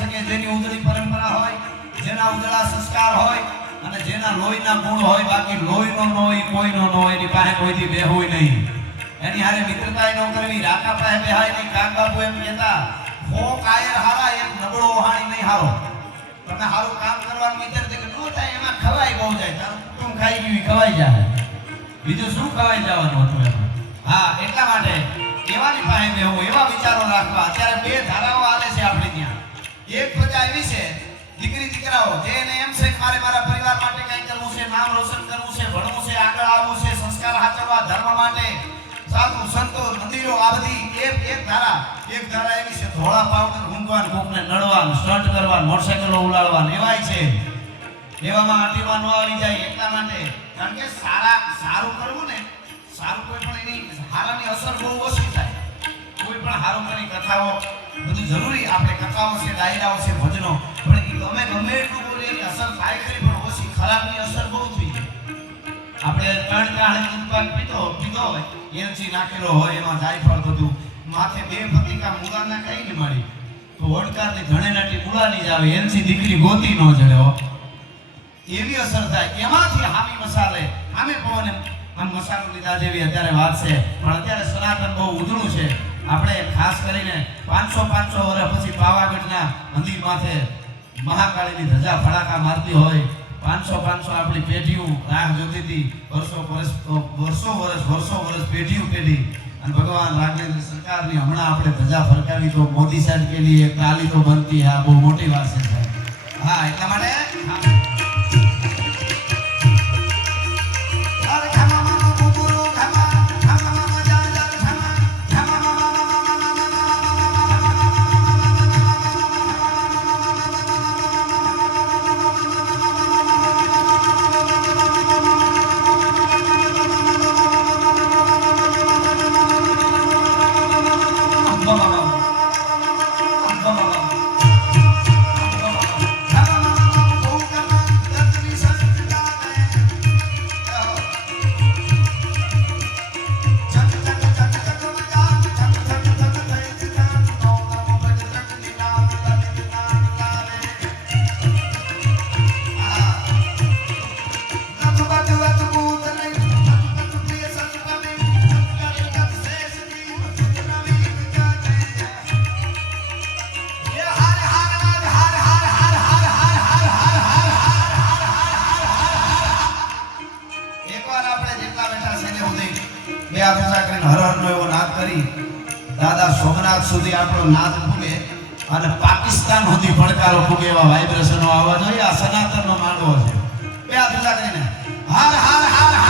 શકે, જેની ઉજળી પરંપરા હોય, જેના ઉજળા સંસ્કાર હોય અને જેના લોહીના ગુણ હોય. બાકી લોહીનો ન હોય, કોઈનો ન હોય, એની પાસે કોઈથી બેહોય નહીં, એની હારે મિત્રતા ન કરવી, રાકા પાસે બેહાય નહીં. કાક બાપુ એમ કહેતા, હો કાયર હારા, એક નબળો ઓહાણી નહીં હારો. તમે સારું કામ કરવાનું વિચારते કે નો થાય, એમાં ખવાઈ બહુ જાય. તારું કુટુંબ ખાઈ ગયું ખવાઈ જાય, બીજું શું ખવાઈ જવાનું હતું એમાં. હા, એટલા માટે એવાની પાસે બેહવું, એવા વિચારો રાખવા. અત્યારે બે ધારાઓ આલે છે આપણે ત્યાં. એક પ્રજા એવી છે, દીકરી દીકરાઓ જેને એમ છે કે મારે મારા પરિવાર માટે કંઈ કરવું છે, નામ રોશન કરવું છે, ભણવું છે, આગળ આવવું છે, સંસ્કાર સાચવવા, ધર્મ માટે સાધુ સંતો મંદિરો, આ બધી એક ધારા એવી છે. ધોળા પાવડર ઊંઘવાન, કોકને નડવાન, સ્ટન્ટ કરવાન, મોટરસાઇકલો ઉલાડવાન, એવાય છે. એવામાં આટીમાં ન આવી જાય. એટલા માટે કારણ કે સારું કરવું ને, સારું કોઈ પણ એની હારાની અસર બહુ ઓછી થાય. કોઈ પણ હારું કરી કથાઓ બધું જરૂરી, આપણે કથાઓ છે, ડાયરાઓ છે, ભજનો, પણ ગમે એટલું બોલે એની અસર થાય ખરી, પણ ઓછી. ખરાબની અસર બહુ થઈ જાય. આપણે 3 કાળે દૂધપાક પીધો હોય, એલચી નાખેલો હોય, એમાં જાયફળ બધું, માથે 2 ફતિકા મૂળાના કઈ નહીં મળી, તો ઓડકારની ધણેનાટી મૂળાની જ આવે, એલચી દીકરી ગોતી ન જડે હો, એવી અસર થાય. એમાંથી હામી મસાલે, હામે પવને આમ મસાલો લીધા જેવી અત્યારે વાત છે. પણ અત્યારે સનાતન બહુ ઉજળું છે. આપણે ખાસ કરીને 500 વર્ષ પછી પાવાગઢના મંદિર માથે મહાકાળીની ધજા ફડાકા મારતી હોય, 500 આપણી પેઢીઓ રાહ જોતી હતી, વર્ષો વર્ષ પેઢી. અને ભગવાન રાજેન્દ્ર સરકારની હમણાં આપણે ધજા ફરકાવી, તો મોદી સાહેબ કે લીએ કાલી તો બનતી. આ બહુ મોટી વાત છે સાહેબ. હા, એટલા માટે દાદા સોમનાથ સુધી આપણો નાદ ફૂગે અને પાકિસ્તાન સુધી પડકારો ફૂગે, એવા વાઇબ્રેશનો આવવા જોઈએ. આ સનાતનનો માંડવો છે. બે હાથ ઊંચા કરીને હાર હાર હાર